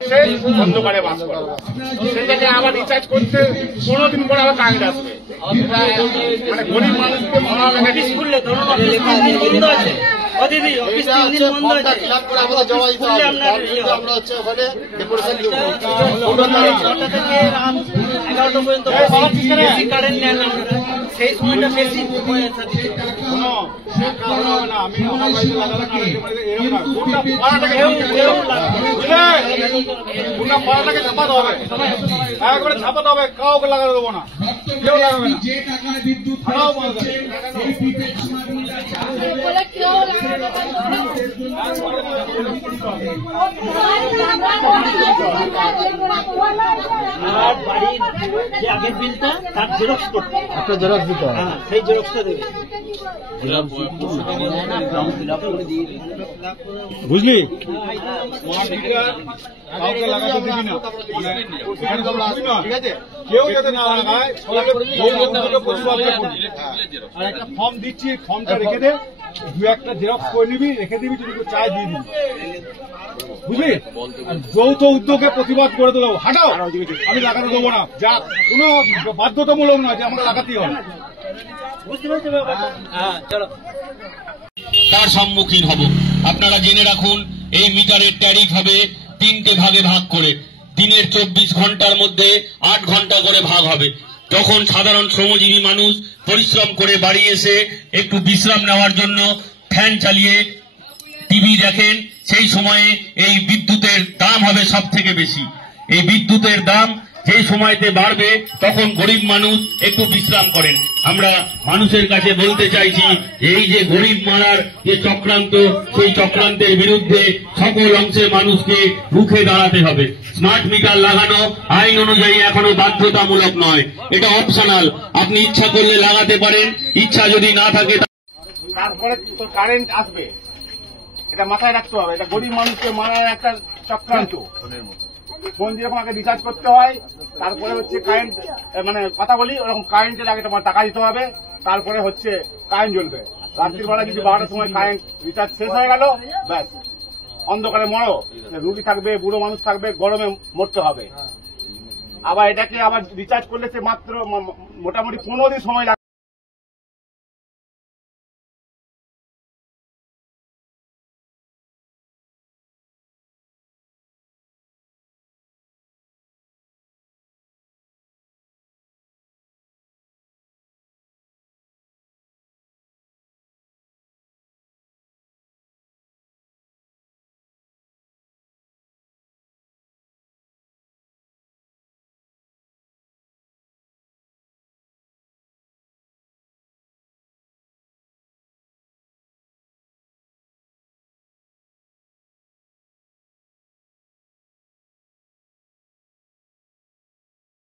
অন্ধকারে বাস করে সেই জায়গায় আবার রিচার্জ করতে 15 দিন পরে আবার কারেন্ট আসবে। মানে গরিব মানুষকে খুললে বন্ধ আছে দিদি, অফিস 3 দিন বন্ধ আছে। আমরা হচ্ছে ওখানে ডেকোরেশন দেব 6টা থেকে রাত 11টা পর্যন্ত বেশি কারেন্ট নেন আমরা, সেই সময়টা বেশি হয়ে থাকে। আমি আমার বাড়িতে লাগালাম এরকম না, গোটা পাড়াটাকে ঝাপাতে হবে, একবারে ঝাপাতে হবে, কাউকে লাগাতে দেবো না, কেউ লাগাবে না। আর বাড়ির যে আগের বিলটা তার জেরক্স করতে, একটা জেরক্স দিতে হবে, সেই জেরক্সটা দেবে। বুঝলি? কাউকে লাগাতে দিবি না, ঠিক আছে? কেউ যাতে না লাগায়, আর একটা ফর্ম দিচ্ছি, ফর্মটা রেখে দে, 2-1টা জেরক্স করে নিবি, রেখে দিবি, যদি চায় দিয়ে দিবি, বুঝলি? যৌথ উদ্যোগে প্রতিবাদ করে দেবো, হাঁটাও, আমি লাগাতে দেবো না, যা কোনো বাধ্যতামূলক নয় যে আমরা লাগাতেই হবে। বুঝতে পারছো ব্যাপারটা? হ্যাঁ, চলো। তার সম্মুখীন হব। আপনারা জেনে রাখুন, এই মিটারের ট্যারিফ হবে 3টে ভাগে ভাগ করে। দিনের 24 ঘন্টার মধ্যে 8 ঘন্টা করে ভাগ হবে। যখন সাধারণ শ্রমজীবী মানুষ পরিশ্রম করে বাড়ি এসে একটু বিশ্রাম নেওয়ার জন্য ফ্যান চালিয়ে টিভি দেখেন, সেই সময়ে এই বিদ্যুতের দাম হবে সব থেকে বেশি। এই বিদ্যুতের দাম যেই সময়তে বাড়বে, তখন গরিব মানুষ একটু বিশ্রাম করেন। আমরা মানুষের কাছে বলতে চাইছি, এই যে গরিব মারার যে চক্রান্ত, সেই চক্রান্তের বিরুদ্ধে সকল অংশের মানুষকে রুখে দাঁড়াতে হবে। স্মার্ট মিটার লাগানো আইন অনুযায়ী এখনো বাধ্যতামূলক নয়, এটা অপশনাল। আপনি ইচ্ছা করলে লাগাতে পারেন, ইচ্ছা যদি না থাকে তারপরে তো কারেন্ট আসবে, এটা মাথায় রাখতে হবে। এটা গরিব মানুষকে মারার একটা চক্রান্ত। ফোন যেরকম আগে রিচার্জ করতে হয়, তারপরে হচ্ছে কারেন্ট, মানে কথা বলি ওরকম কারেন্টের আগে তোমার টাকা দিতে হবে, তারপরে হচ্ছে কারেন্ট জ্বলবে। রাত্রির বেলা যদি 12টার সময় কারেন্ট রিচার্জ শেষ হয়ে গেল, ব্যাস অন্ধকারে মরো। রুগী থাকবে, বুড়ো মানুষ থাকবে, গরমে মরতে হবে। আবার এটাকে আবার রিচার্জ করলে সে মাত্র মোটামুটি 15 দিন সময় লাগবে।